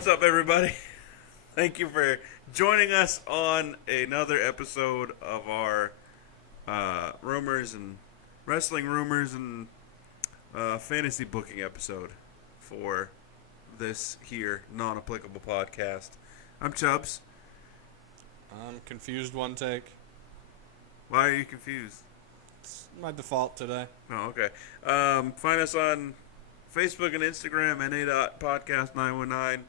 What's up, everybody? Thank you for joining us on another episode of our rumors and wrestling rumors and fantasy booking episode for this here non-applicable podcast. I'm Chubbs. I'm confused one take. Why are you confused? It's my default today. Oh, okay. Find us on Facebook and Instagram, NA.podcast919,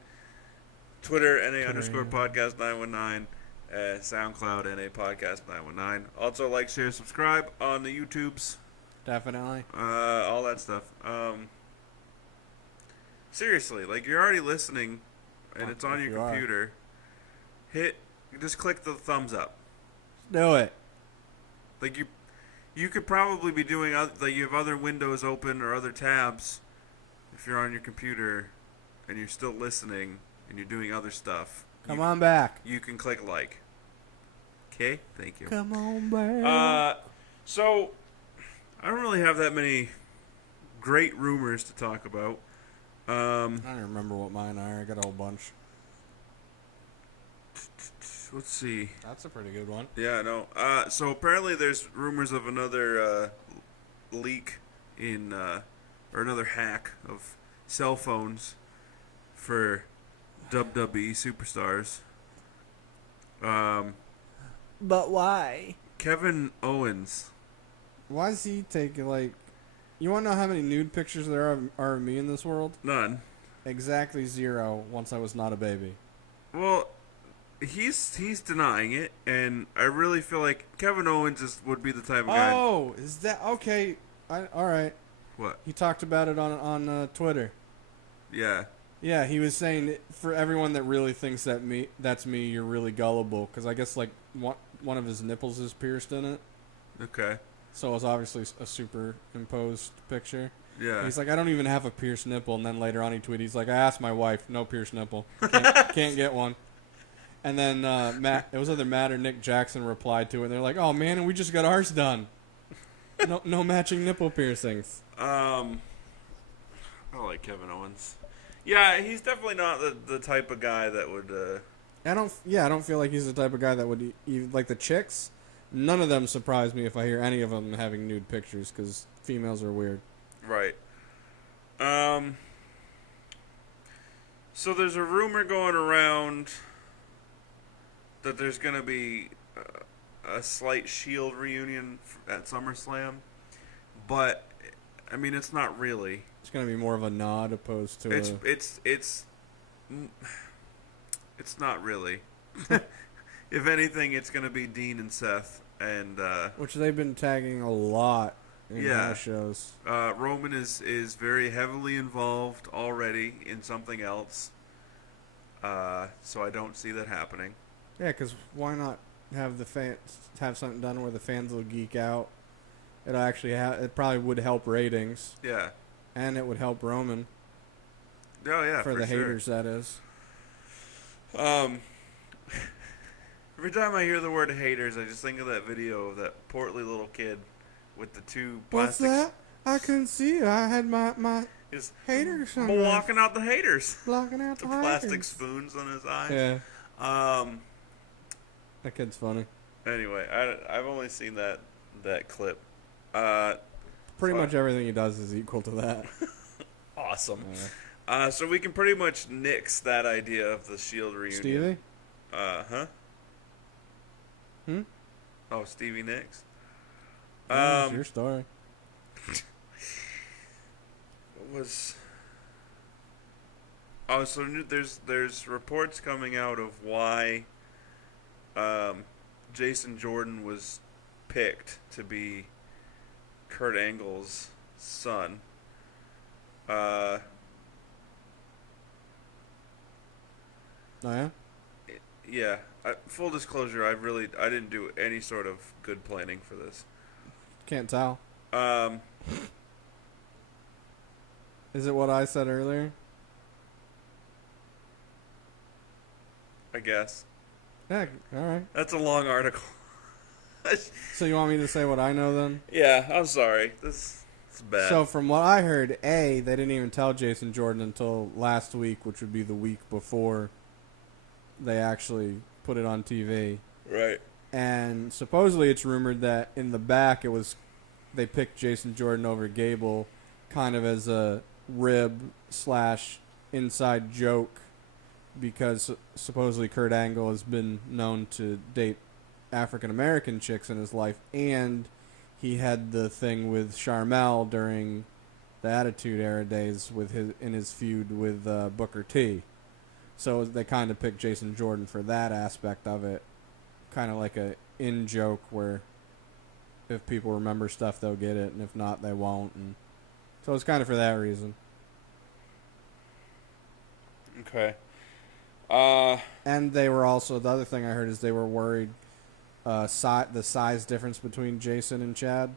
Twitter, NA_podcast919, SoundCloud, NA Podcast 919. Also, like, share, subscribe on the YouTubes. Definitely. All that stuff. Seriously, like, you're already listening, and it's on your computer. Just click the thumbs up. Do it. Like, you could probably be doing, like, you have other windows open or other tabs. If you're on your computer and you're still listening and you're doing other stuff, Come on back. You can click like. Okay? Thank you. Come on back. So, I don't really have that many great rumors to talk about. I don't remember what mine are. I got a whole bunch. Let's see. That's a pretty good one. Yeah, I know. So, apparently there's rumors of another leak in... or another hack of cell phones for WWE superstars. But why? Kevin Owens. Why is he taking, like... You want to know how many nude pictures there are of me in this world? None. Exactly 0 once I was not a baby. Well, he's denying it, and I really feel like Kevin Owens would be the type of guy... Oh, is that... Okay. All right. What? He talked about it on Twitter. Yeah. Yeah, he was saying for everyone that really thinks that's me, you're really gullible. Because I guess like one of his nipples is pierced in it. Okay. So it's obviously a superimposed picture. Yeah. He's like, I don't even have a pierced nipple. And then later on he tweeted, he's like, I asked my wife, no pierced nipple. Can't get one. And then it was either Matt or Nick Jackson replied to it. And they're like, oh man, and we just got ours done. No matching nipple piercings. I like Kevin Owens. Yeah, he's definitely not the type of guy that would... I don't feel like he's the type of guy that would... Like the chicks, none of them surprise me if I hear any of them having nude pictures, because females are weird. Right. So there's a rumor going around that there's going to be a slight Shield reunion at SummerSlam, but... I mean, it's not really. It's going to be more of a nod opposed to It's not really. If anything, it's going to be Dean and Seth. And which they've been tagging a lot in house shows. Roman is very heavily involved already in something else. So I don't see that happening. Yeah, because why not have the fans have something done where the fans will geek out? It'll actually it probably would help ratings. Yeah. And it would help Roman. Oh, yeah, for the haters, that is. Every time I hear the word haters, I just think of that video of that portly little kid with the two plastics. What's that? I couldn't see it. I had my haters on blocking out the haters. Blocking out the haters. Plastic spoons on his eyes. Yeah. That kid's funny. Anyway, I've only seen that clip. Pretty much everything he does is equal to that. Awesome. So we can pretty much nix that idea of the Shield reunion. Stevie? Huh? Hmm? Oh, Stevie Nicks? It's your story. So there's reports coming out of why Jason Jordan was picked to be Kurt Angle's son. Oh yeah? Yeah. Full disclosure, I didn't do any sort of good planning for this. Can't tell. Is it what I said earlier? I guess. Yeah, alright. That's a long article. So you want me to say what I know then? Yeah, I'm sorry. It's bad. So from what I heard, they didn't even tell Jason Jordan until last week, which would be the week before they actually put it on TV. Right. And supposedly it's rumored that in the back they picked Jason Jordan over Gable kind of as a rib/inside joke because supposedly Kurt Angle has been known to date African American chicks in his life, and he had the thing with Sharmell during the Attitude Era days in his feud with Booker T. So they kind of picked Jason Jordan for that aspect of it, kind of like a in joke where if people remember stuff they'll get it, and if not they won't. And so it's kind of for that reason. Okay. And they were also, the other thing I heard is they were worried the size difference between Jason and Chad.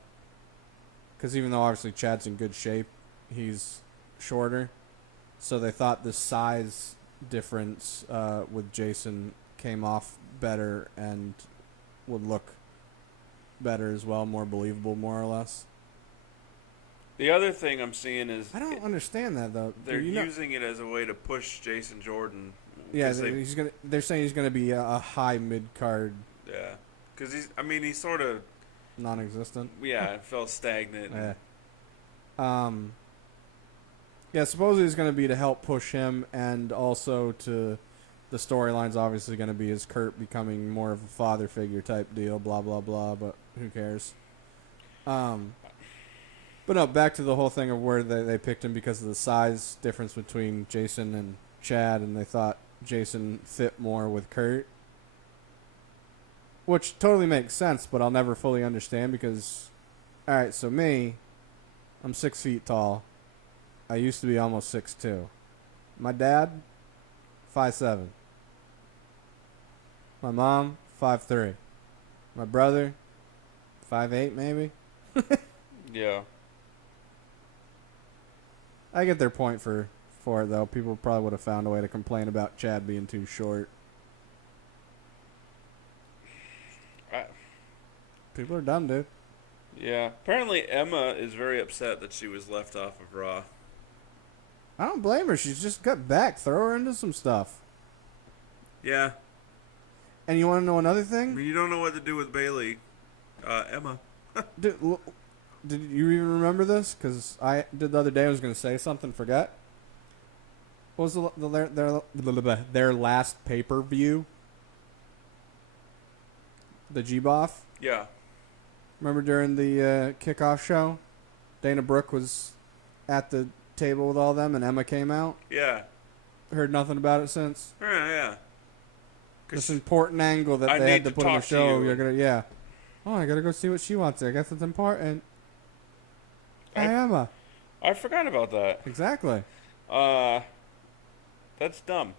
Because even though obviously Chad's in good shape, he's shorter. So they thought the size difference with Jason came off better and would look better as well, more believable, more or less. The other thing I'm seeing is I don't understand that though. they're using it as a way to push Jason Jordan. Yeah, they're saying he's gonna be a high mid card. Yeah, because he's sort of non-existent. Yeah, it felt stagnant. Yeah. Yeah, supposedly it's going to be to help push him, and also to the storyline's obviously going to be as Kurt becoming more of a father figure type deal, blah, blah, blah, but who cares? But no, back to the whole thing of where they picked him because of the size difference between Jason and Chad, and they thought Jason fit more with Kurt. Which totally makes sense, but I'll never fully understand because, alright, so I'm 6 feet tall. I used to be almost 6'2". My dad, 5'7". My mom, 5'3". My brother, 5'8" maybe. Yeah. I get their point for it though. People probably would have found a way to complain about Chad being too short. People are dumb, dude. Yeah. Apparently Emma is very upset that she was left off of Raw. I don't blame her. She's just got back. Throw her into some stuff. Yeah. And you want to know another I thing? mean, you don't know what to do with Bailey. Emma. Did you even remember this? Because I did the other day. I was going to say something. Forgot. What was their last pay-per-view? The G-Boff? Yeah. Remember during the kickoff show? Dana Brooke was at the table with all them and Emma came out? Yeah. Heard nothing about it since? Yeah. This important angle that they had to put on the show. You're gonna, yeah. Oh, I gotta go see what she wants. I guess it's important. Hi, Emma. I forgot about that. Exactly. That's dumb.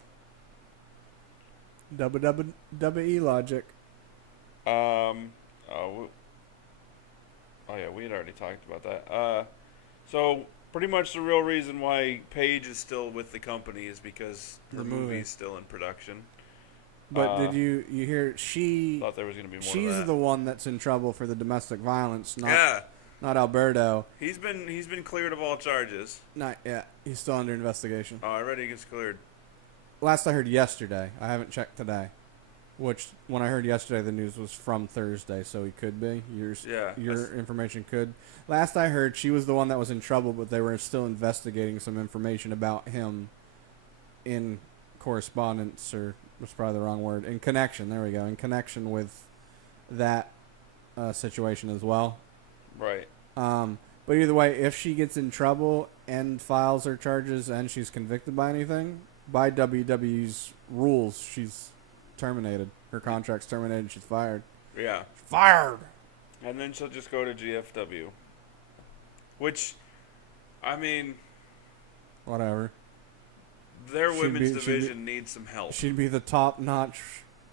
WWE logic. Yeah, we had already talked about that. So pretty much the real reason why Paige is still with the company is because her movie's still in production. But did you hear she? Thought there was going to be more. She's of that. the one that's in trouble for the domestic violence. Not Alberto. He's been cleared of all charges. Not yet. He's still under investigation. Oh, already he gets cleared. Last I heard yesterday. I haven't checked today. Which, when I heard yesterday, the news was from Thursday, so he could be. Your information could. Last I heard, she was the one that was in trouble, but they were still investigating some information about him in correspondence, or was probably the wrong word. In connection, there we go. In connection with that situation as well. Right. But either way, if she gets in trouble and files her charges and she's convicted by anything, by WWE's rules, she's terminated. Her contract's terminated. She's fired. Yeah. Fired! And then she'll just go to GFW. Which, I mean... Whatever. Their women's division needs some help. She'd be the top-notch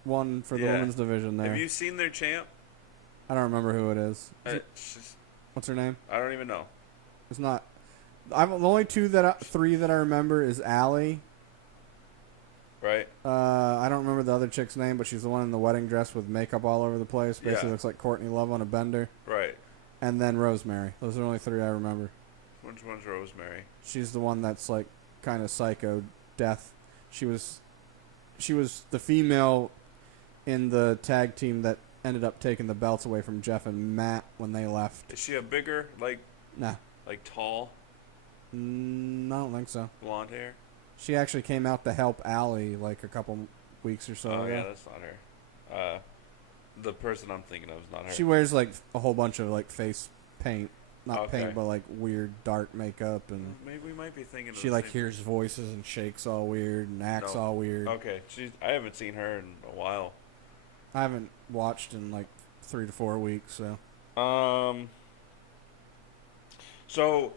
one for the women's division there. Have you seen their champ? I don't remember who it is. Just, what's her name? I don't even know. It's not... the only three that I remember is Allie. Right. I don't remember the other chick's name, but she's the one in the wedding dress with makeup all over the place. Basically looks like Courtney Love on a bender. Right. and then Rosemary. Those are the only three I remember. Which one's Rosemary? She's the one that's like kind of psycho death. She was the female in the tag team that ended up taking the belts away from Jeff and Matt when they left. Is she a bigger, like, Nah. like tall, I don't think so. blonde hair? She actually came out to help Allie like a couple weeks or so Oh, ago. yeah, that's not her. The person I'm thinking of is not her. She wears like a whole bunch of like face paint. Not Okay. paint, but like weird dark makeup, and Maybe we might be thinking of she the like same- hears voices and shakes all weird and acts No. all weird. Okay, I haven't seen her in a while. I haven't watched in like 3 to 4 weeks, so. So,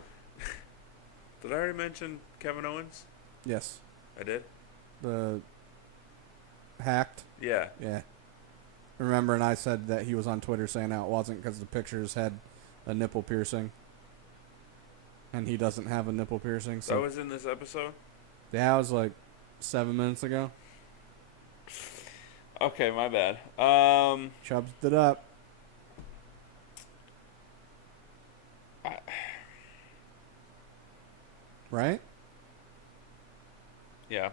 did I already mention Kevin Owens? Yes. I did? The hacked? Yeah. Yeah. Remember, and I said that he was on Twitter saying how it wasn't because the pictures had a nipple piercing. And he doesn't have a nipple piercing. So That was in this episode? yeah, it was like 7 minutes ago. Okay, my bad. Chubbs it up. Right? Yeah.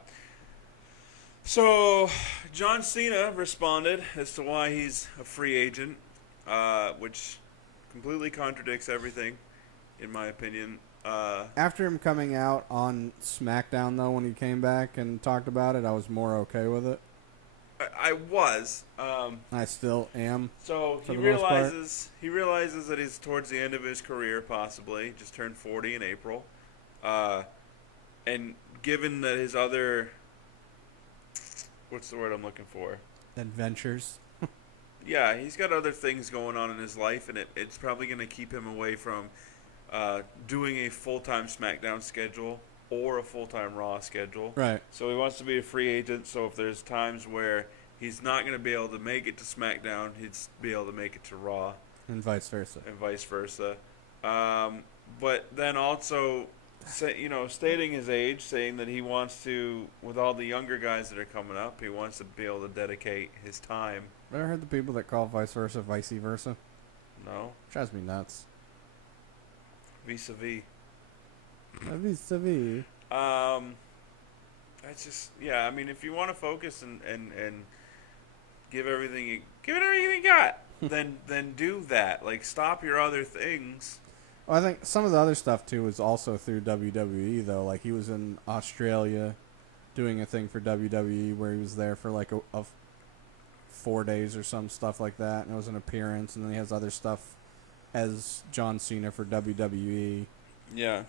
So, John Cena responded as to why he's a free agent, which completely contradicts everything, in my opinion. After him coming out on SmackDown, though, when he came back and talked about it, I was more okay with it. I was. I still am. So For he the most part. realizes that he's towards the end of his career, possibly. Just turned 40 in April. And given that his other... What's the word I'm looking for? Adventures. Yeah, he's got other things going on in his life, and it's probably going to keep him away from doing a full-time SmackDown schedule or a full-time Raw schedule. Right. So he wants to be a free agent, so if there's times where he's not going to be able to make it to SmackDown, he'd be able to make it to Raw. And vice versa. And vice versa. But then also, stating his age, saying that he wants to, with all the younger guys that are coming up, he wants to be able to dedicate his time. Ever heard the people that call vice versa, vice versa? No? Drives me nuts. Vis-a-vis. Vis-a-vis. That's just, yeah, I mean, if you want to focus and give everything you got, then do that. Like, stop your other things. Well, I think some of the other stuff, too, is also through WWE, though. Like, he was in Australia doing a thing for WWE where he was there for, like, a 4 days or some stuff like that. And it was an appearance. And then he has other stuff as John Cena for WWE. Yeah.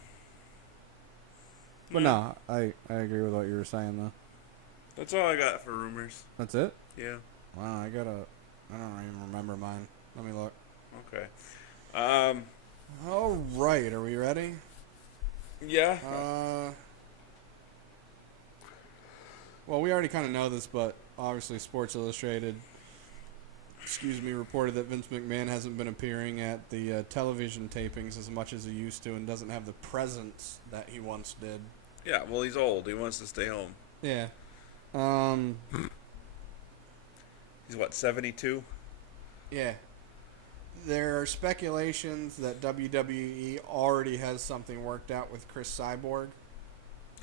But no, I agree with what you were saying, though. That's all I got for rumors. That's it? Yeah. Wow, I don't even remember mine. Let me look. Okay. All right, are we ready? Yeah. Well, we already kind of know this, but obviously Sports Illustrated, reported that Vince McMahon hasn't been appearing at the television tapings as much as he used to and doesn't have the presence that he once did. Yeah, well, he's old. He wants to stay home. Yeah. He's, what, 72? Yeah. There are speculations that WWE already has something worked out with Chris Cyborg.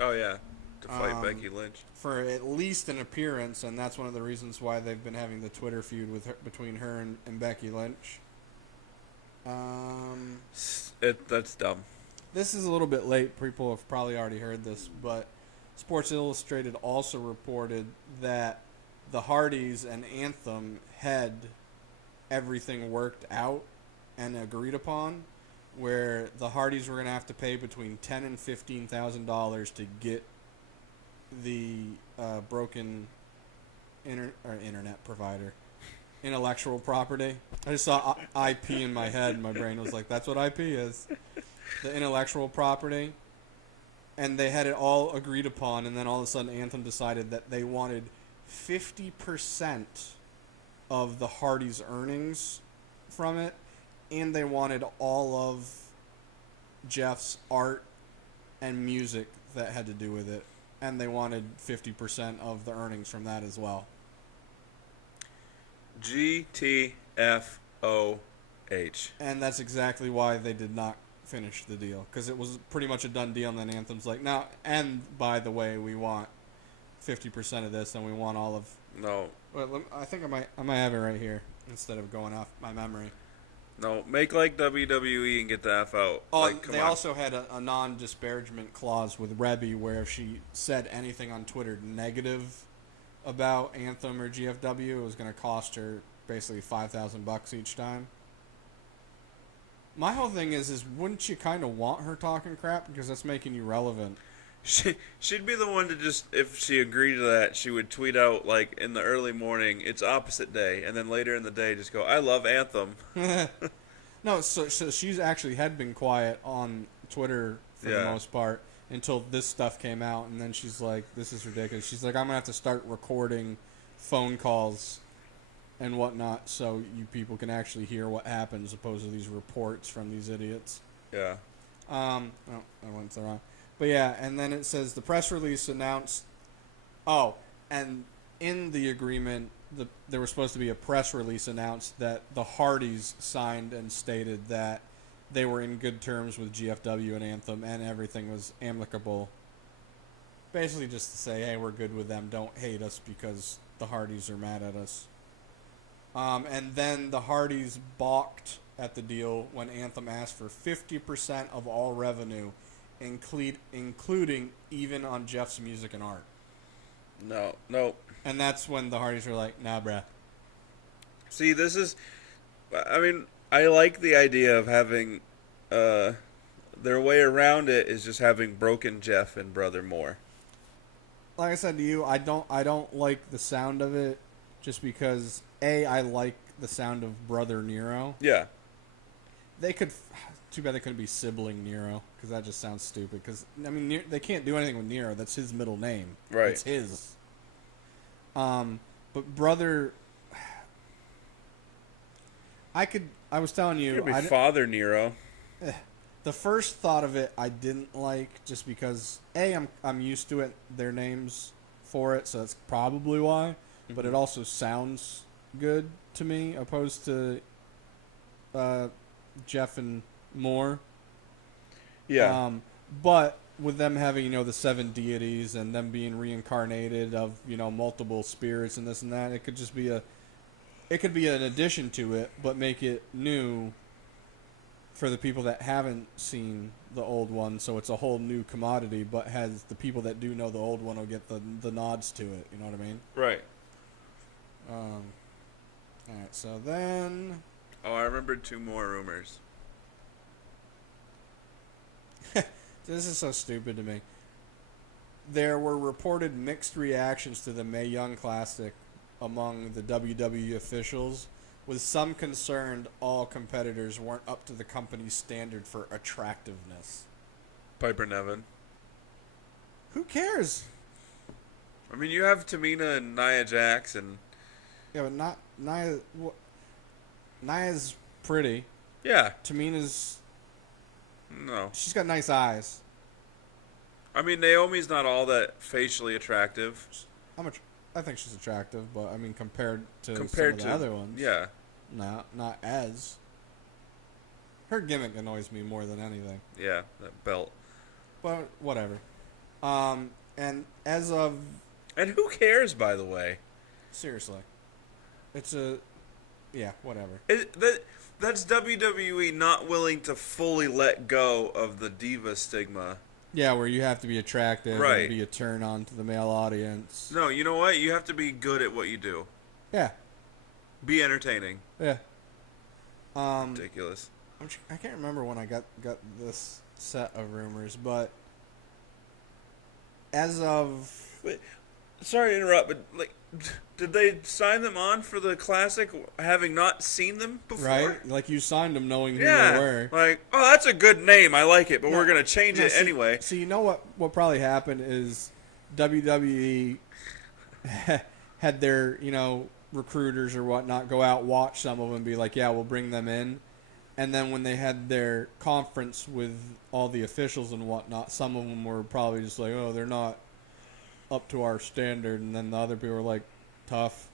Oh, yeah. To fight Becky Lynch. For at least an appearance, and that's one of the reasons why they've been having the Twitter feud between her and Becky Lynch. That's dumb. This is a little bit late. People have probably already heard this, but Sports Illustrated also reported that the Hardys and Anthem had everything worked out and agreed upon, where the Hardys were going to have to pay between $10,000 and $15,000 to get the broken internet provider intellectual property. I just saw IP in my head, and my brain was like, "That's what IP is." The intellectual property, and they had it all agreed upon, and then all of a sudden Anthem decided that they wanted 50% of the Hardys' earnings from it, and they wanted all of Jeff's art and music that had to do with it, and they wanted 50% of the earnings from that as well. GTFOA. H. And that's exactly why they did not finish the deal, because it was pretty much a done deal. And then Anthem's like, now, and by the way, we want 50% of this, and we want all of. No. Well, I think I might have it right here instead of going off my memory. No, make like WWE and get the F out. Oh, like, they also had a non-disparagement clause with Rebby where if she said anything on Twitter negative about Anthem or GFW, it was going to cost her basically $5,000 each time. My whole thing is wouldn't you kind of want her talking crap, because that's making you relevant? She'd be the one to just, if she agreed to that, she would tweet out, like, in the early morning, it's opposite day, and then later in the day just go, I love Anthem. No, so she's actually had been quiet on Twitter for the most part until this stuff came out, and then she's like, this is ridiculous. She's like, I'm going to have to start recording phone calls and whatnot so you people can actually hear what happens, as opposed to these reports from these idiots. Yeah. Oh, I went the wrong. But yeah, and then it says the press release announced. Oh, and in the agreement, there was supposed to be a press release announced that the Hardys signed and stated that they were in good terms with GFW and Anthem, and everything was amicable. Basically, just to say, hey, we're good with them. Don't hate us because the Hardys are mad at us. And then the Hardys balked at the deal when Anthem asked for 50% of all revenue, including even on Jeff's music and art. No. And that's when the Hardys were like, nah, bruh. See, this is, I mean, I like the idea of having, their way around it is just having Broken Jeff and Brother Moore. Like I said to you, I don't like the sound of it, just because, A, I like the sound of Brother Nero. Yeah. They could, too bad they couldn't be sibling Nero, because that just sounds stupid. Because, I mean, they can't do anything with Nero. That's his middle name. Right. It's his. But Brother, I was telling you. It could be Father Nero. The first thought of it I didn't like, just because, A, I'm used to it, their names for it, so that's probably why. Mm-hmm. But it also sounds good to me, opposed to Jeff and Moore. Yeah. But with them having, the 7 deities and them being reincarnated of, multiple spirits and this and that, it could just be it could be an addition to it, but make it new for the people that haven't seen the old one, so it's a whole new commodity, but has the people that do know the old one will get the nods to it, you know what I mean? Right. Alright, so then... Oh, I remembered 2 more rumors. This is so stupid to me. There were reported mixed reactions to the Mae Young Classic among the WWE officials, with some concerned all competitors weren't up to the company's standard for attractiveness. Piper Niven. Who cares? I mean, you have Tamina and Nia Jax and... Yeah, but not Nia... Nia's pretty. Yeah. Tamina's... No. She's got nice eyes. I mean, Naomi's not all that facially attractive. I think she's attractive, but I mean, compared to some of the other ones. Yeah. No, not as. Her gimmick annoys me more than anything. Yeah, that belt. But whatever. And as of... And who cares, by the way? Seriously. It's a... Yeah, whatever. That's WWE not willing to fully let go of the diva stigma. Yeah, where you have to be attractive right. and be a turn on to the male audience. No, you know what? You have to be good at what you do. Yeah. Be entertaining. Yeah. Ridiculous. I can't remember when I got this set of rumors, but as of... Wait, sorry to interrupt, but did they sign them on for the Classic having not seen them before? Right? Like you signed them knowing who they were. Like, oh, that's a good name. I like it, but we're going to change it anyway. So you know what probably happened is WWE had their, recruiters or whatnot go out, watch some of them, and be like, yeah, we'll bring them in. And then when they had their conference with all the officials and whatnot, some of them were probably just like, oh, they're not up to our standard. And then the other people were like, tough.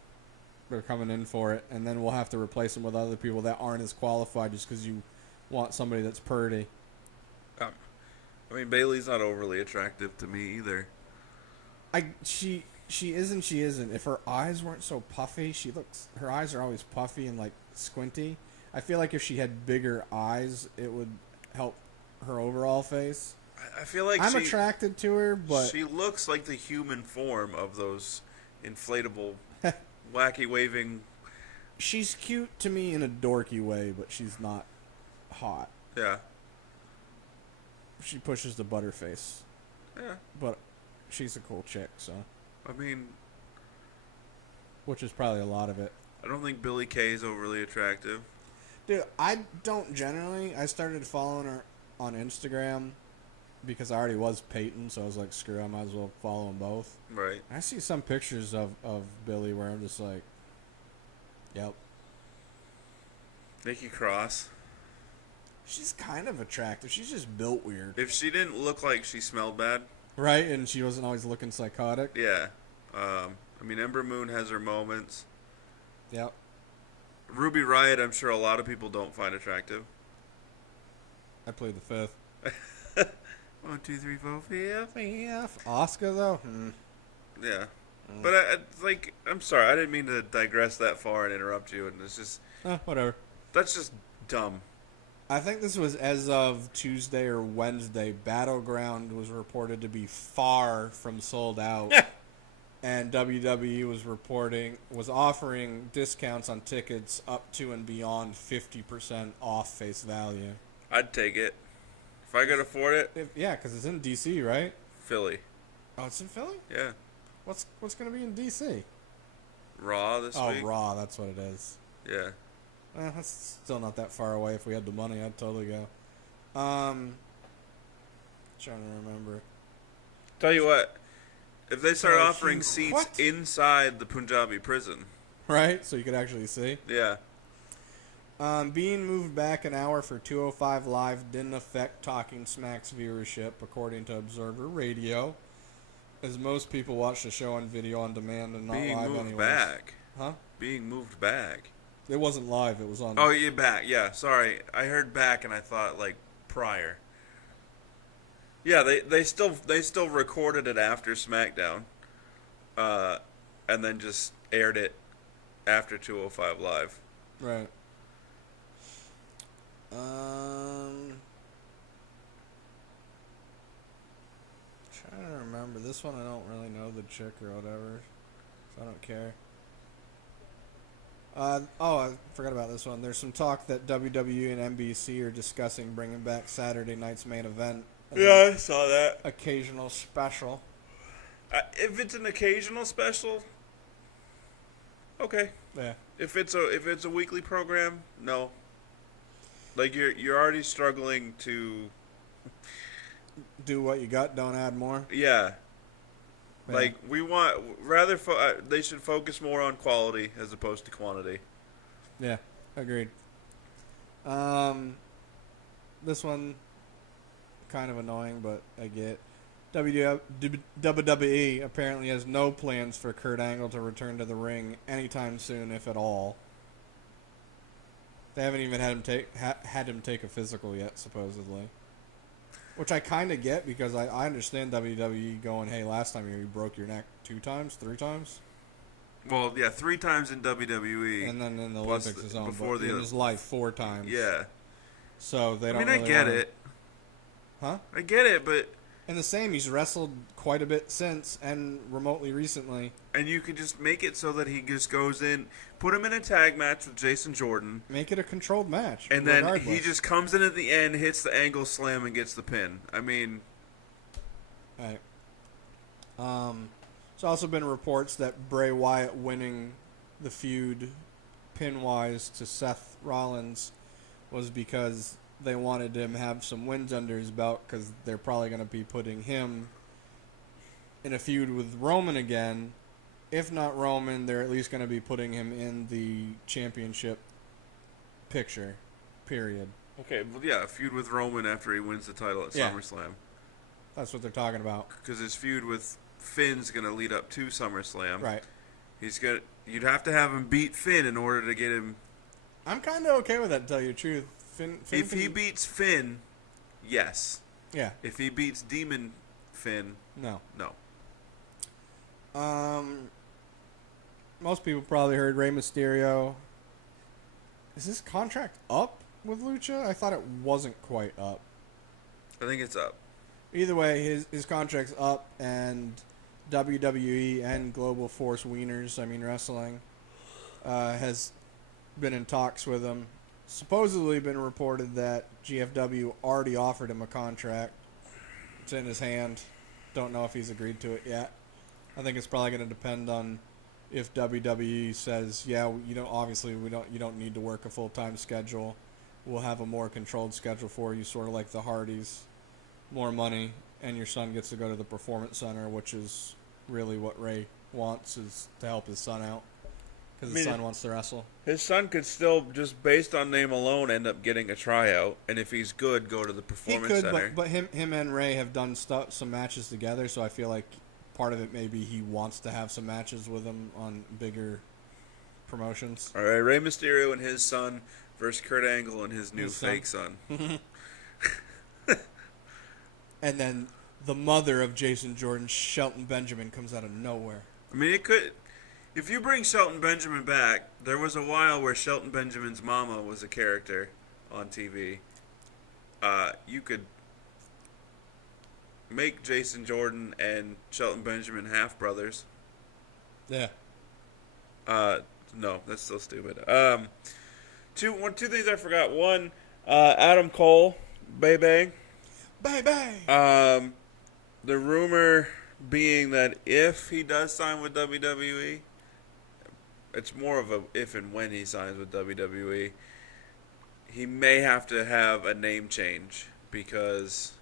they're coming in for it, and then we'll have to replace them with other people that aren't as qualified just because you want somebody that's purdy. I mean, Bailey's not overly attractive to me either. She is and she isn't. If her eyes weren't so puffy, her eyes are always puffy and like squinty. I feel like if she had bigger eyes, it would help her overall face. I feel like I'm attracted to her, but she looks like the human form of those inflatable, wacky waving. She's cute to me in a dorky way, but she's not hot. Yeah. She pushes the butterface. Yeah. But she's a cool chick, so. I mean, which is probably a lot of it. I don't think Billie Kay is overly attractive. Dude, I don't generally. I started following her on Instagram because I already was Peyton, so I was like, screw it, I might as well follow them both. Right. I see some pictures of Billie where I'm just like, yep. Nikki Cross. She's kind of attractive. She's just built weird. If she didn't look like she smelled bad. Right, and she wasn't always looking psychotic. Yeah. I mean, Ember Moon has her moments. Yep. Ruby Riott, I'm sure a lot of people don't find attractive. I played the fifth. 1, 2, 3, 4, 5. Oscar, though? Yeah. But, I'm sorry. I didn't mean to digress that far and interrupt you. And it's just... whatever. That's just dumb. I think this was as of Tuesday or Wednesday. Battleground was reported to be far from sold out. And WWE was offering discounts on tickets up to and beyond 50% off face value. I'd take it. If I could afford it. Yeah, because it's in DC, right? Philly. Oh, it's in Philly? Yeah. What's going to be in DC? Raw this week. Oh, Raw, that's what it is. Yeah. That's still not that far away. If we had the money, I'd totally go. Trying to remember. Tell you what. If they start offering seats what? inside the Punjabi prison. Right? So you could actually see. Yeah. Being moved back an hour for 205 Live didn't affect Talking Smack's viewership, according to Observer Radio, as most people watch the show on video on demand and not live anyways. Being moved back. Huh? Being moved back. It wasn't live. It was on. Oh, you're back. Yeah, sorry. I heard back and I thought, prior. Yeah, they still recorded it after SmackDown, and then just aired it after 205 Live. Right. Trying to remember. This one I don't really know the chick or whatever, so I don't care. I forgot about this one. There's some talk that WWE and NBC are discussing bringing back Saturday night's main event. Yeah, I saw that. Occasional special. If it's an occasional special, okay. Yeah. If it's a weekly program, no. You're already struggling to do what you got. Don't add more. Yeah. We want they should focus more on quality as opposed to quantity. Yeah, agreed. This one kind of annoying, but I get. WWE apparently has no plans for Kurt Angle to return to the ring anytime soon, if at all. They haven't even had him take a physical yet, supposedly. Which I kind of get, because I understand WWE going, hey, last time you broke your neck 2 times, 3 times? Well, yeah, 3 times in WWE. And then in the Olympics his own, before in his life 4 times. Yeah. So they don't I get it. Huh? I get it, but... And the same, he's wrestled quite a bit since, and remotely recently. And you can just make it so that he just goes in, put him in a tag match with Jason Jordan. Make it a controlled match. And then he just comes in at the end, hits the angle slam, and gets the pin. I mean... Right. There's also been reports that Bray Wyatt winning the feud pin-wise to Seth Rollins was because they wanted him to have some wins under his belt, because they're probably going to be putting him in a feud with Roman again. If not Roman, they're at least going to be putting him in the championship picture, period. Okay, well, yeah, a feud with Roman after he wins the title at SummerSlam. That's what they're talking about. Because his feud with Finn's going to lead up to SummerSlam. Right. You'd have to have him beat Finn in order to get him. I'm kind of okay with that, to tell you the truth. Finn If he beats Finn, yes. Yeah. If he beats Demon Finn, No. no. Most people probably heard Rey Mysterio. Is his contract up with Lucha? I thought it wasn't quite up. I think it's up. Either way, his contract's up, and WWE and Global Force Wieners, Wrestling, has been in talks with him. Supposedly been reported that GFW already offered him a contract. It's in his hand. Don't know if he's agreed to it yet. I think it's probably going to depend on if WWE says, yeah, you don't need to work a full-time schedule. We'll have a more controlled schedule for you, sort of like the Hardys. More money, and your son gets to go to the Performance Center, which is really what Ray wants, is to help his son out. Because his son wants to wrestle. His son could still, just based on name alone, end up getting a tryout, and if he's good, go to the Performance Center. But him and Ray have done some matches together, so I feel like part of it maybe he wants to have some matches with him on bigger promotions. All right, Rey Mysterio and his son versus Kurt Angle and his new fake son. And then the mother of Jason Jordan, Shelton Benjamin, comes out of nowhere. I mean, it could. If you bring Shelton Benjamin back, there was a while where Shelton Benjamin's mama was a character on TV. You could make Jason Jordan and Shelton Benjamin half brothers. Yeah. No, that's still stupid. Two things I forgot. One, Adam Cole, Bebe. Bye. The rumor being that if he does sign with WWE, it's more of a if and when he signs with WWE, he may have to have a name change because...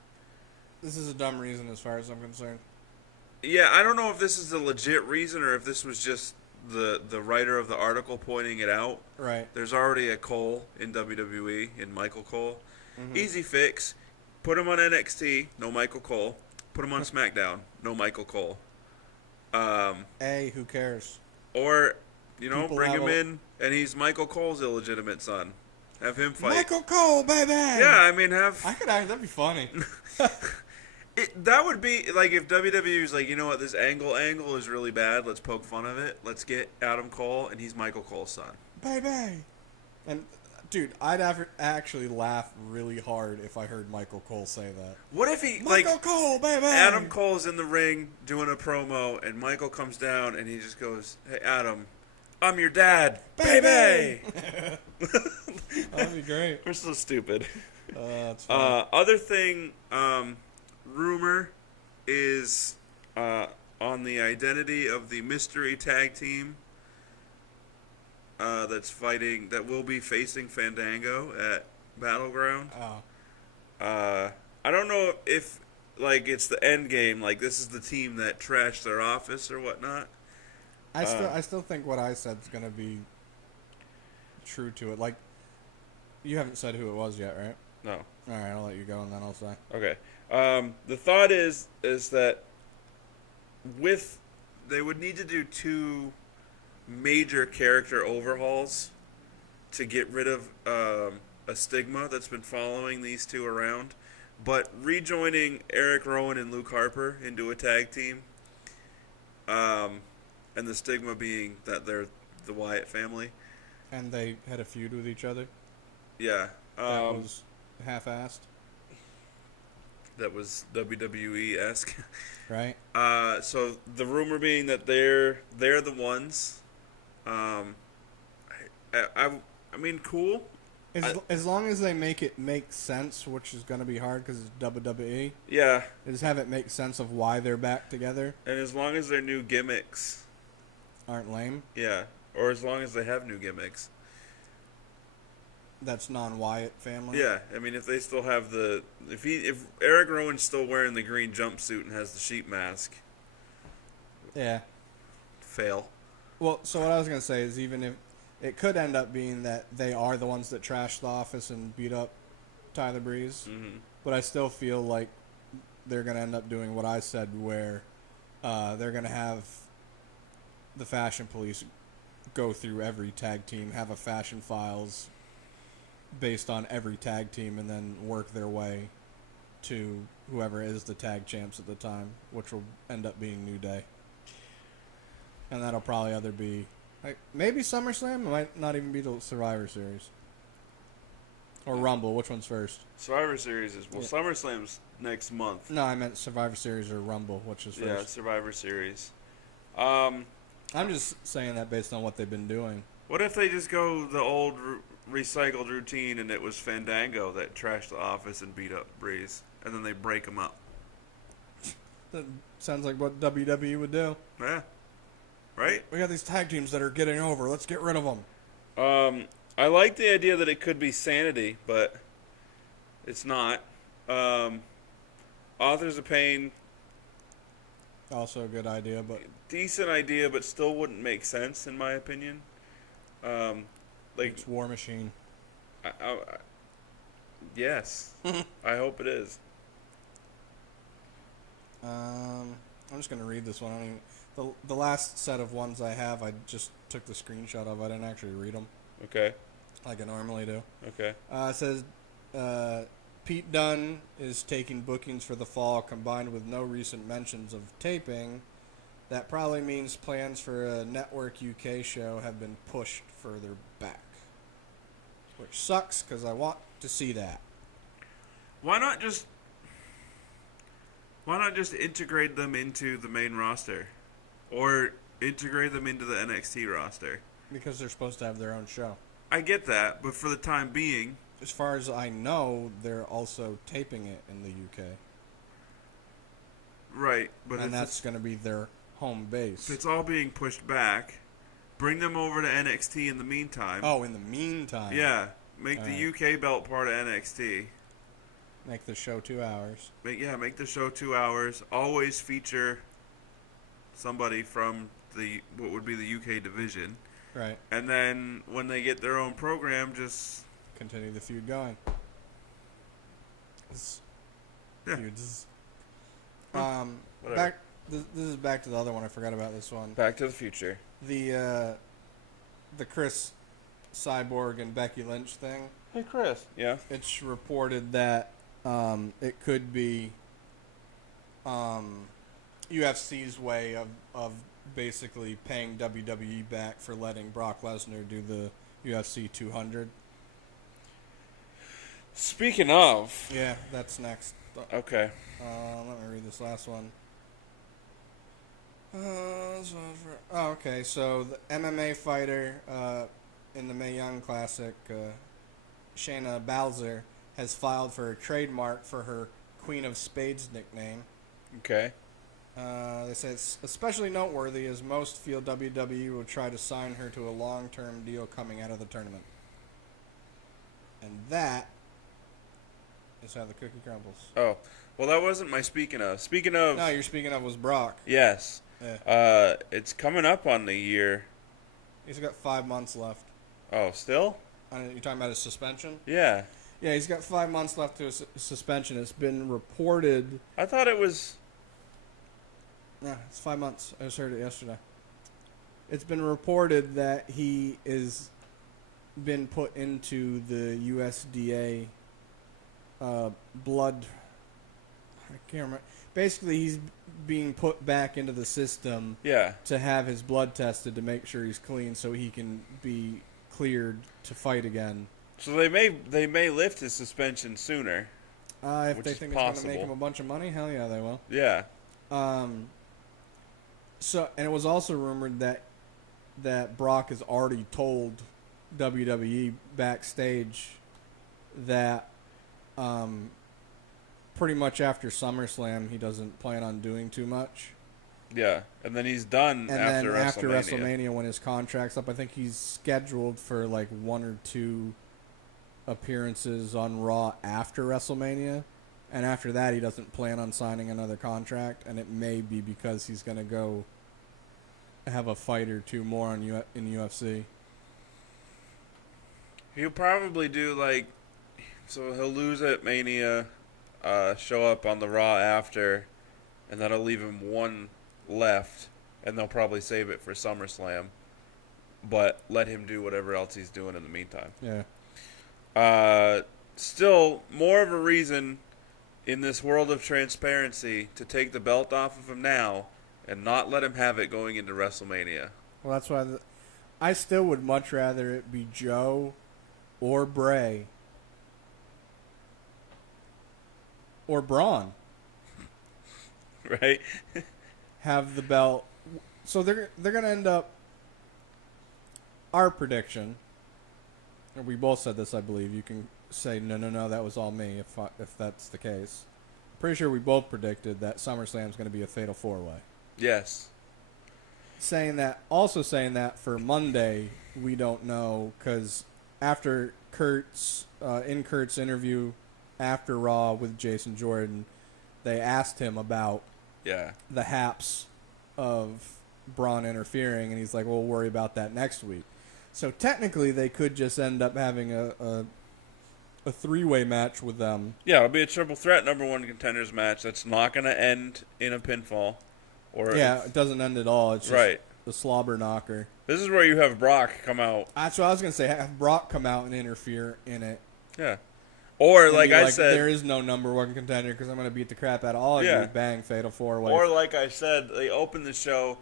This is a dumb reason as far as I'm concerned. Yeah, I don't know if this is a legit reason or if this was just the writer of the article pointing it out. Right. There's already a Cole in WWE, in Michael Cole. Mm-hmm. Easy fix. Put him on NXT, no Michael Cole. Put him on SmackDown, no Michael Cole. Who cares? Or, People bring him in, and he's Michael Cole's illegitimate son. Have him fight. Michael Cole, baby! Yeah, I mean, that'd be funny. That would be, like, if WWE's like, you know what, this angle is really bad, let's poke fun of it. Let's get Adam Cole, and he's Michael Cole's son. Baby! And... Dude, I'd actually laugh really hard if I heard Michael Cole say that. What if he, Michael Cole, baby! Adam Cole's in the ring doing a promo, and Michael comes down, and he just goes, hey, Adam, I'm your dad, baby! That'd be great. We're so stupid. That's funny. Other thing, rumor is on the identity of the mystery tag team that will be facing Fandango at Battleground. Oh. I don't know if, like, it's the end game, like, this is the team that trashed their office or whatnot. I still think what I said is going to be true to it. Like, you haven't said who it was yet, right? No. All right, I'll let you go, and then I'll say. Okay. The thought is that they would need to do two major character overhauls to get rid of a stigma that's been following these two around, but rejoining Eric Rowan and Luke Harper into a tag team, and the stigma being that they're the Wyatt family, and they had a feud with each other. Yeah, that was half-assed. That was WWE-esque, right? So the rumor being that they're the ones. I mean, cool. As long as they make it make sense, which is going to be hard because it's WWE. Yeah. Just have it make sense of why they're back together. And as long as their new gimmicks aren't lame. Yeah. Or as long as they have new gimmicks. That's non-Wyatt family. Yeah. I mean, if they still have if Eric Rowan's still wearing the green jumpsuit and has the sheep mask. Yeah. Fail. Well, so what I was going to say is even if it could end up being that they are the ones that trashed the office and beat up Tyler Breeze, but I still feel like they're going to end up doing what I said, where they're going to have the fashion police go through every tag team, have a fashion files based on every tag team, and then work their way to whoever is the tag champs at the time, which will end up being New Day. And that'll probably either be maybe SummerSlam. It might not even be the Survivor Series or Rumble. Which one's first? Survivor Series is Yeah. SummerSlam's next month. No, I meant Survivor Series or Rumble, which is first. Yeah, Survivor Series. I'm just saying that based on what they've been doing. What if they just go the old recycled routine and it was Fandango that trashed the office and beat up Breeze, and then they break them up? That sounds like what WWE would do. Yeah. Right? We got these tag teams that are getting over. Let's get rid of them. I like the idea that it could be Sanity, but it's not. Authors of Pain, Also a good idea, but decent idea, but still wouldn't make sense in my opinion. Like, it's War Machine. yes, I hope it is. I'm just gonna read this one. I mean, the last set of ones I have, I just took the screenshot of. I didn't actually read them Okay. like I normally do. Okay. It says Pete Dunne is taking bookings for the fall, combined with no recent mentions of taping. That probably means plans for a Network UK show have been pushed further back, which sucks because I want to see that. Why not just integrate them into the main roster, or integrate them into the NXT roster? Because they're supposed to have their own show. I get that, but for the time being, As far as I know, they're also taping it in the UK. right? But And if that's going to be their home base. it's all being pushed back, bring them over to NXT in the meantime. Oh, in the meantime. Yeah, make the Alright. UK belt part of NXT. Make the show 2 hours. Make the show 2 hours. Always feature somebody from what would be the UK division. Right. And then when they get their own program, just Continue the feud going. Yeah. Feuds. whatever. This is back to the other one. I forgot about this one. Back to the Future. The Chris Cyborg and Becky Lynch thing. Hey, Chris. Yeah. It's reported that it could be UFC's way of basically paying WWE back for letting Brock Lesnar do the UFC 200. Speaking of. Yeah, that's next. Okay. Let me read this last one. Okay. So the MMA fighter in the Mae Young Classic, Shayna Baszler, has filed for a trademark for her Queen of Spades nickname. Okay. They say it's especially noteworthy as most feel WWE will try to sign her to a long-term deal coming out of the tournament. And that is how the cookie crumbles. Oh, well, that wasn't my speaking of. Speaking of. No, you're speaking of was Brock. Yes. Yeah. It's coming up on the year. He's got 5 months left. Oh, still? You're talking about his suspension? Yeah. Yeah, he's got 5 months left to his suspension. It's been reported. I thought it was. No, it's 5 months. I just heard it yesterday. It's been reported that he is been put into the USDA blood. I can't remember. Basically, he's being put back into the system Yeah. to have his blood tested to make sure he's clean, so he can be cleared to fight again. So they may lift his suspension sooner. If Which they is think it's going to make possible. him a bunch of money, hell yeah, they will. Yeah. So, and it was also rumored that Brock has already told WWE backstage that pretty much after SummerSlam he doesn't plan on doing too much. Yeah. And then he's done And after then WrestleMania. after WrestleMania, when his contract's up, I think he's scheduled for like 1 or 2 appearances on Raw after WrestleMania. And after that, he doesn't plan on signing another contract. And it may be because he's going to go have a fight or 2 more in UFC. He'll probably do so he'll lose at Mania, show up on the Raw after, and that'll leave him 1 left. and they'll probably save it for SummerSlam, but let him do whatever else he's doing in the meantime. Yeah. Still, more of a reason in this world of transparency to take the belt off of him now and not let him have it going into WrestleMania. Well, that's why I still would much rather it be Joe or Bray or Braun Right? have the belt. So they're going to end up, our prediction, and we both said this, I believe. You can say, no, that was all me if that's the case. Pretty sure we both predicted that SummerSlam is going to be a fatal 4-way. Yes. Also saying that for Monday, we don't know, because after Kurt's interview after Raw with Jason Jordan, they asked him about the haps of Braun interfering, and he's like, we'll worry about that next week. So technically, they could just end up having a 3-way match with them. Yeah, it'll be a triple threat number 1 contenders match that's not going to end in a pinfall. It doesn't end at all. It's just the slobber knocker. This is where you have Brock come out. That's what I was going to say. Have Brock come out and interfere in it. Yeah. Or, like I said, there is no number 1 contender because I'm going to beat the crap out of all of you. Bang, fatal 4-way. Or, like I said, they open the show,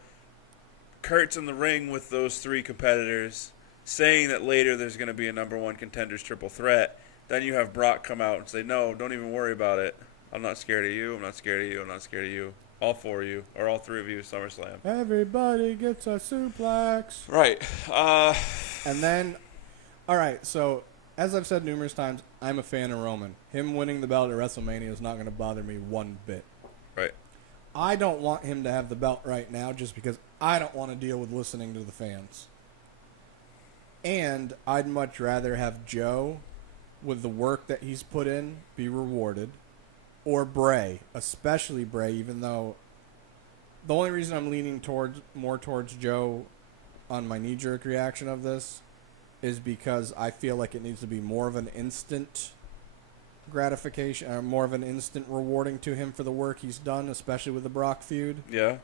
Kurt's in the ring with those 3 competitors, saying that later there's going to be a number 1 contenders triple threat. Then you have Brock come out and say, no, don't even worry about it. I'm not scared of you. I'm not scared of you. I'm not scared of you. All 4 of you, or all 3 of you, SummerSlam. Everybody gets a suplex. Right. And then, all right, so as I've said numerous times, I'm a fan of Roman. Him winning the belt at WrestleMania is not going to bother me one bit. Right. I don't want him to have the belt right now just because I don't want to deal with listening to the fans. And I'd much rather have Joe, with the work that he's put in, be rewarded. Or Bray, especially Bray, even though the only reason I'm leaning more towards Joe on my knee-jerk reaction of this is because I feel like it needs to be more of an instant gratification, or more of an instant rewarding to him for the work he's done, especially with the Brock feud. Yeah.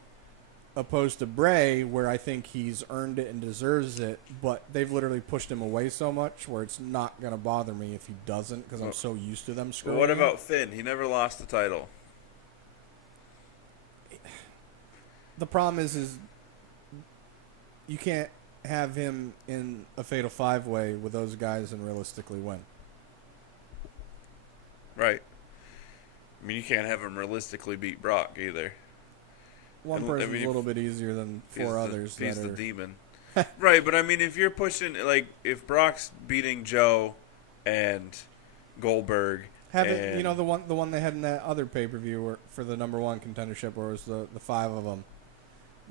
Opposed to Bray, where I think he's earned it and deserves it, but they've literally pushed him away so much where it's not going to bother me if he doesn't, because I'm so used to them screwing What him. about Finn? He never lost the title. The problem is you can't have him in a fatal 5-way with those guys and realistically win. Right. I mean, you can't have him realistically beat Brock either. One person's a little bit easier than 4 others. He's the demon. Right, but I mean, if you're pushing, like, if Brock's beating Joe and Goldberg, the one they had in that other pay-per-view for the number 1 contendership, where it was the 5 of them.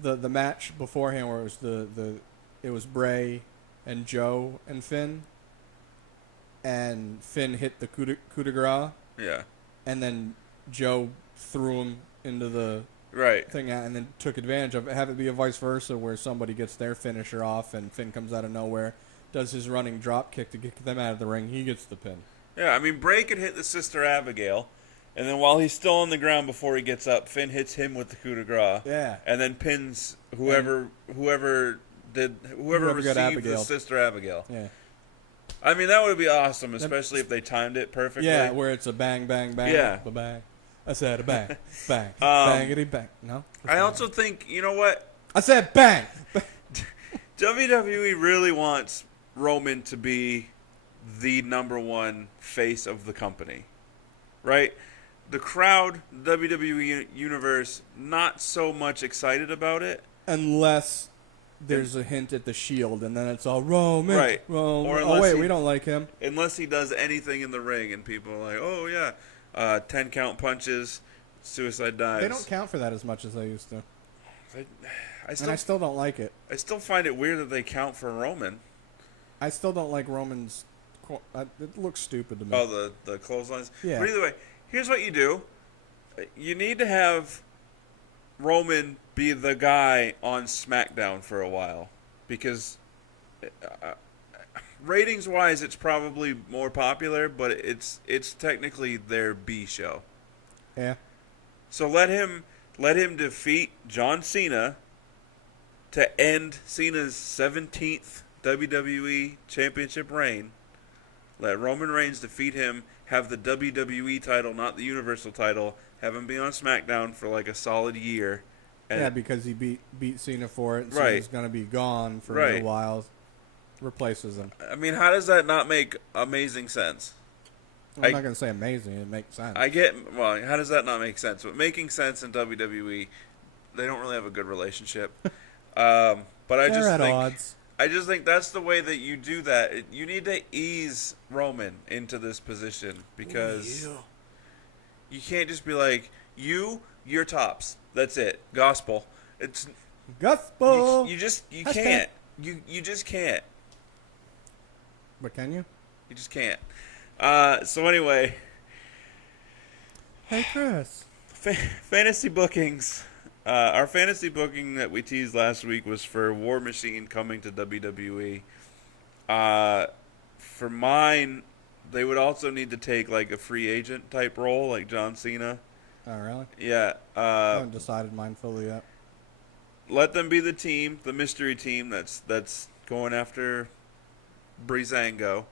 The match beforehand, where it was Bray and Joe and Finn hit the coup de grace. Yeah. And then Joe threw him into the thing and then took advantage of it. Have it be a vice versa, where somebody gets their finisher off and Finn comes out of nowhere, does his running drop kick to get them out of the ring. He gets the pin. Yeah, I mean, Bray could hit the Sister Abigail, and then while he's still on the ground before he gets up, Finn hits him with the coup de grace. Yeah. And then pins whoever received the Sister Abigail. Yeah. I mean, that would be awesome, especially if they timed it perfectly. Yeah, where it's a bang, bang, bang. Yeah. A bang. I said a bang, bang, bangity bang. No? I also think, you know what? I said bang. WWE really wants Roman to be the number 1 face of the company, right? The crowd, WWE Universe, not so much excited about it. Unless there's a hint at the Shield, and then it's all Roman. Right. Roman. Or we don't like him. Unless he does anything in the ring, and people are like, oh, yeah, 10 count punches, suicide dives. They don't count for that as much as they used to. I still don't like it. I still find it weird that they count for Roman. I still don't like Roman's. It looks stupid to me. Oh, the clotheslines? Yeah. But either way, here's what you do. You need to have Roman be the guy on SmackDown for a while. Because ratings-wise, it's probably more popular, but it's technically their B show. Yeah. So let him defeat John Cena to end Cena's 17th WWE Championship reign. Let Roman Reigns defeat him, have the WWE title, not the Universal title, have him be on SmackDown for like a solid year. And Yeah, because he beat Cena for it. And Right. Cena's going to be gone for Right. a while. Replaces him. I mean, how does that not make amazing sense? I'm not going to say amazing. It makes sense. Well, how does that not make sense? But making sense in WWE, they don't really have a good relationship. But They're at odds. I just think that's the way that you do that. You need to ease Roman into this position because you can't just be like, you're tops. That's it. Gospel. It's Gospel. you Hashtag. can't. You just can't. But can you? You just can't. So anyway, Hey, Chris. fantasy bookings. Our fantasy booking that we teased last week was for War Machine coming to WWE. For mine, they would also need to take like a free agent type role, like John Cena. Oh, really? Yeah. I haven't decided mine fully yet. Let them be the team, the mystery team that's going after Breezango.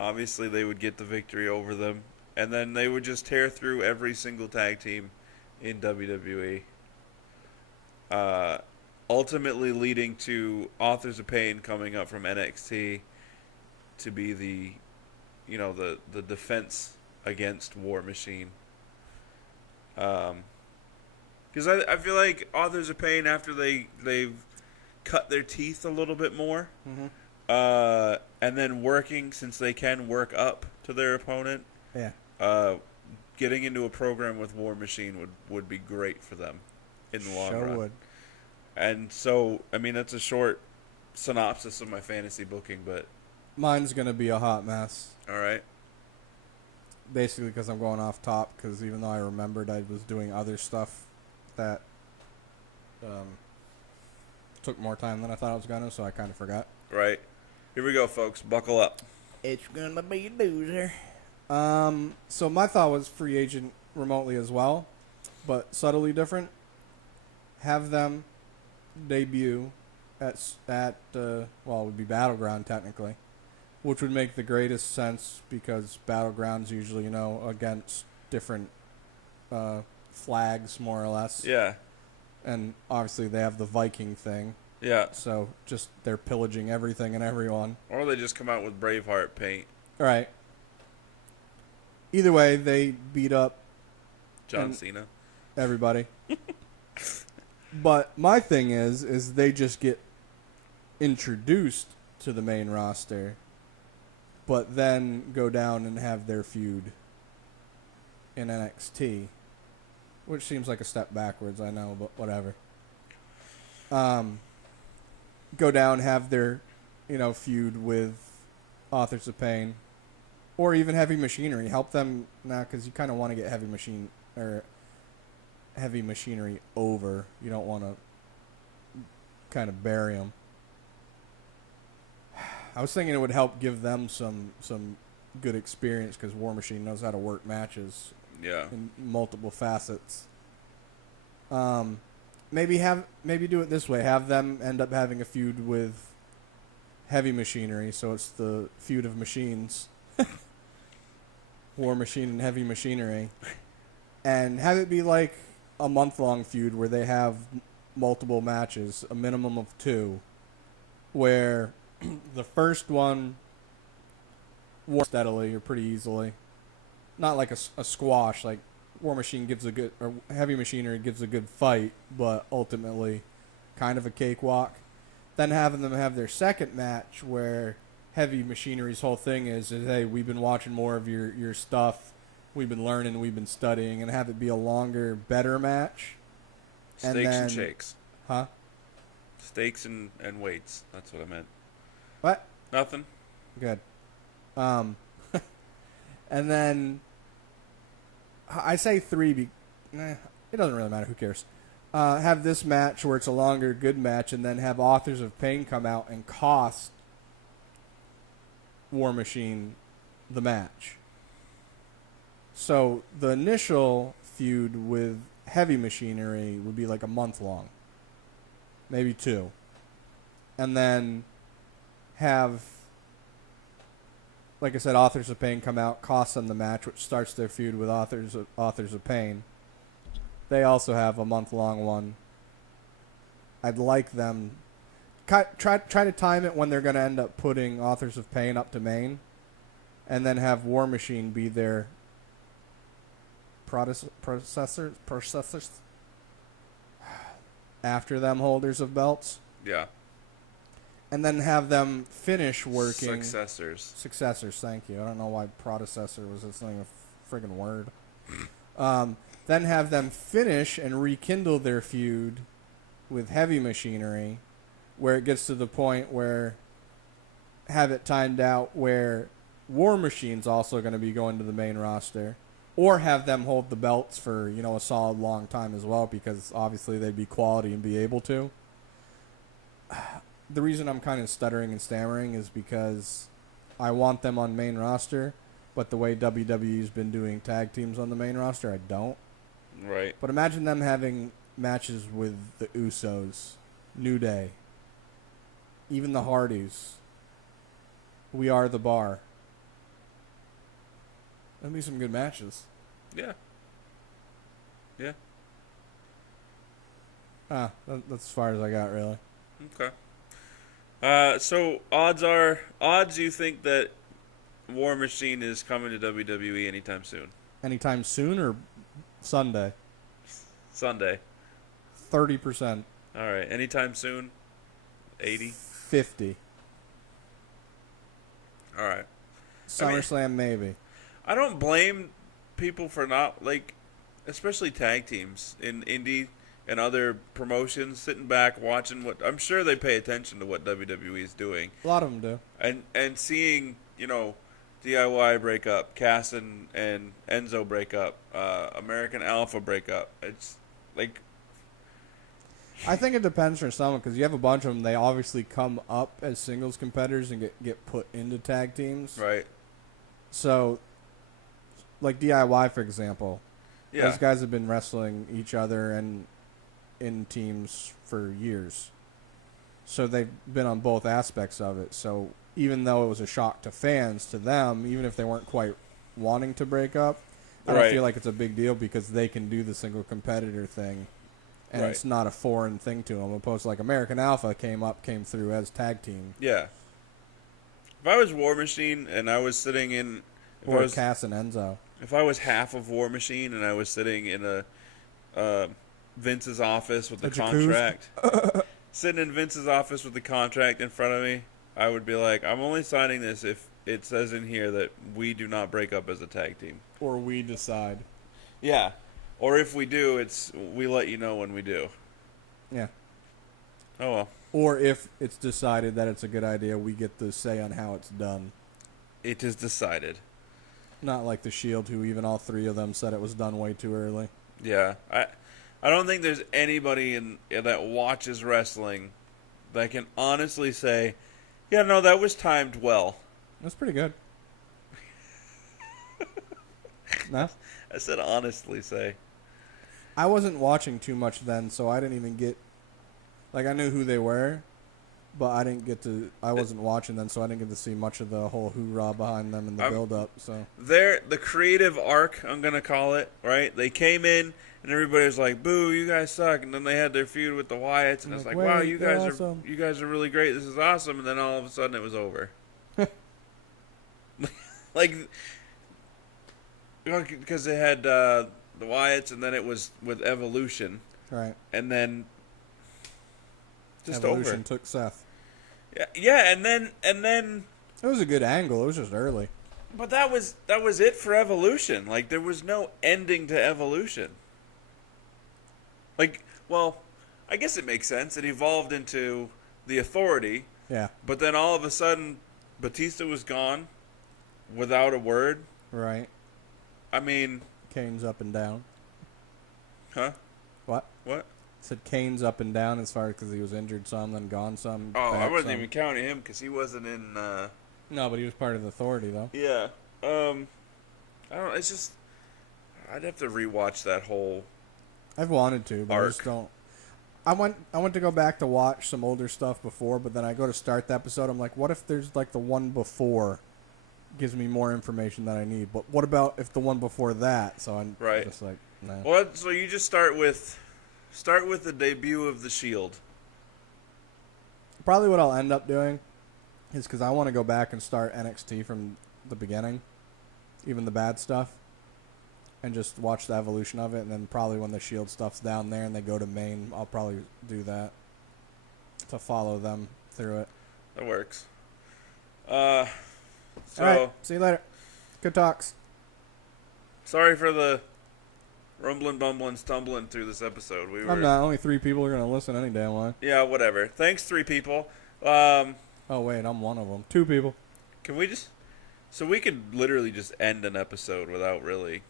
Obviously, they would get the victory over them, and then they would just tear through every single tag team in WWE. Ultimately leading to Authors of Pain coming up from NXT to be the defense against War Machine. Because I feel like Authors of Pain, after they've cut their teeth a little bit more, and then working, since they can work up to their opponent, getting into a program with War Machine would be great for them in the long run. Would. And so, I mean, that's a short synopsis of my fantasy booking, but Mine's going to be a hot mess. all right. Basically because I'm going off top, because even though I remembered I was doing other stuff that took more time than I thought I was going to, so I kind of forgot. Right. Here we go, folks. Buckle up. It's gonna be a loser. So my thought was free agent remotely as well, but subtly different. Have them debut at it would be Battleground technically, which would make the greatest sense because Battleground's usually, against different flags more or less. Yeah. And obviously they have the Viking thing. Yeah. So just they're pillaging everything and everyone. Or they just come out with Braveheart paint. All right. Either way, they beat up John Cena. everybody. But my thing is they just get introduced to the main roster, but then go down and have their feud in NXT, which seems like a step backwards, I know, but whatever. Go down, have their, feud with Authors of Pain, or even Heavy Machinery. Help them now, because you kind of want to get Heavy Machinery over. You don't want to kind of bury them. I was thinking it would help give them some good experience because War Machine knows how to work matches Yeah. in multiple facets. Maybe do it this way. Have them end up having a feud with Heavy Machinery, so it's the feud of machines. War Machine and Heavy Machinery. And have it be like a month-long feud where they have multiple matches, a minimum of 2, where the first one won steadily or pretty easily. Not like a squash, like War Machine or Heavy Machinery gives a good fight, but ultimately kind of a cakewalk. Then having them have their second match where Heavy Machinery's whole thing is hey, we've been watching more of your stuff, we've been learning, we've been studying, and have it be a longer, better match. Steaks and shakes. Huh? Steaks and weights. That's what I meant. What? Nothing. Good. And then I say 3 it doesn't really matter, who cares. Have this match where it's a longer, good match, and then have Authors of Pain come out and cost War Machine the match. So the initial feud with Heavy Machinery would be like a month long. maybe 2. And then have, like I said, Authors of Pain come out, cost them the match, which starts their feud with Authors of Pain. They also have a month-long one. I'd like them try to time it when they're going to end up putting Authors of Pain up to main, and then have War Machine be their processors after them holders of belts. Yeah. And then have them finish working... Successors, thank you. I don't know why predecessor was it's not even a friggin' word. Then have them finish and rekindle their feud with Heavy Machinery, where it gets to the point where have it timed out where War Machine's also going to be going to the main roster, or have them hold the belts for, a solid long time as well, because obviously they'd be quality and be able to. The reason I'm kind of stuttering and stammering is because I want them on main roster, but the way WWE's been doing tag teams on the main roster, I don't. Right. But imagine them having matches with the Usos, New Day, even the Hardys. We Are the Bar. That'd be some good matches. Yeah. Yeah. That's as far as I got, really. Okay. So odds you think that War Machine is coming to WWE anytime soon? Anytime soon or Sunday? Sunday. 30%. All right. Anytime soon? 80? 50. All right. SummerSlam, maybe. I don't blame people for not, especially tag teams in indie and other promotions, sitting back watching what I'm sure they pay attention to what WWE is doing. A lot of them do. And seeing, DIY break up, Cass and Enzo break up, American Alpha break up. It's like, I think it depends for someone, because you have a bunch of them, they obviously come up as singles competitors and get put into tag teams. right. So, like DIY, for example. Yeah. Those guys have been wrestling each other and in teams for years. So they've been on both aspects of it. So even though it was a shock to fans, to them, even if they weren't quite wanting to break up, I don't Right. feel like it's a big deal because they can do the single competitor thing. And Right. it's not a foreign thing to them. Opposed to like American Alpha came through as tag team. Yeah. If I was War Machine and I was sitting in... Or Cass and Enzo. If I was half of War Machine and I was sitting in Vince's office with the contract, sitting in Vince's office with the contract in front of me, I would be like, I'm only signing this if it says in here that we do not break up as a tag team. Or we decide. Yeah. Or if we do, we let you know when we do. Yeah. Oh, well. Or if it's decided that it's a good idea, we get the say on how it's done. It is decided. Not like the Shield, who even all three of them said it was done way too early. Yeah. I don't think there's anybody that watches wrestling that can honestly say, yeah, no, that was timed well. That's pretty good. No? I said honestly say. I wasn't watching too much then, so I didn't even get... Like, I knew who they were, but I wasn't watching then, so I didn't get to see much of the whole hoorah behind them and the build-up, so... The creative arc, I'm going to call it, right? They came in, and everybody was like, boo, you guys suck. And then they had their feud with the Wyatts, and it's like, wow, you guys are really great. This is awesome. And then all of a sudden it was over. Because they had the Wyatts, and then it was with Evolution. Right. And then just Evolution over. took Seth. Yeah, and then It was a good angle. It was just early. but that was it for Evolution. Like, there was no ending to Evolution. Like, well, I guess it makes sense. It evolved into the Authority. Yeah. But then all of a sudden, Batista was gone without a word. Right. I mean... Kane's up and down. Huh? What? What? Said Kane's up and down as far as because he was injured some, then gone some. Oh, I wasn't some. even counting him because he wasn't in... No, but he was part of the Authority, though. Yeah. I don't know. It's just... I'd have to rewatch that whole... I've wanted to, but I just Arc. don't... I went to go back to watch some older stuff before, but then I go to start the episode. I'm like, what if there's like the one before gives me more information than I need? But what about if the one before that? So I'm just like, nah. Well, so you just start with the debut of the Shield. Probably what I'll end up doing is because I want to go back and start NXT from the beginning, even the bad stuff, and just watch the evolution of it. And then probably when the Shield stuff's down there and they go to main, I'll probably do that to follow them through it. That works. All right, see you later. Good talks. Sorry for the rumbling, bumbling, stumbling through this episode. I'm not. Only 3 people are going to listen any damn way. Yeah, whatever. Thanks, 3 people. Oh, wait, I'm one of them. 2 people. Can we just... So we could literally just end an episode without really...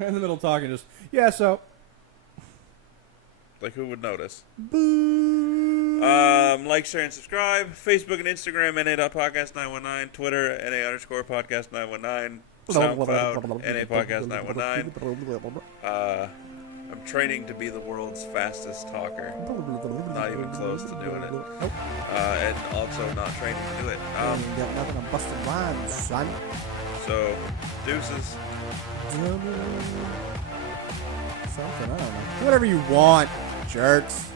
In the middle talking, just, yeah, so... Like, who would notice? Boo! Like, share, and subscribe. Facebook and Instagram, NA.podcast919. Twitter, NA_podcast919. SoundCloud, NA_podcast919. I'm training to be the world's fastest talker. Not even close to doing it. And also not training to do it. Got nothing to bust a rhyme, son. So, deuces. Something, I don't know. Do whatever you want, jerks.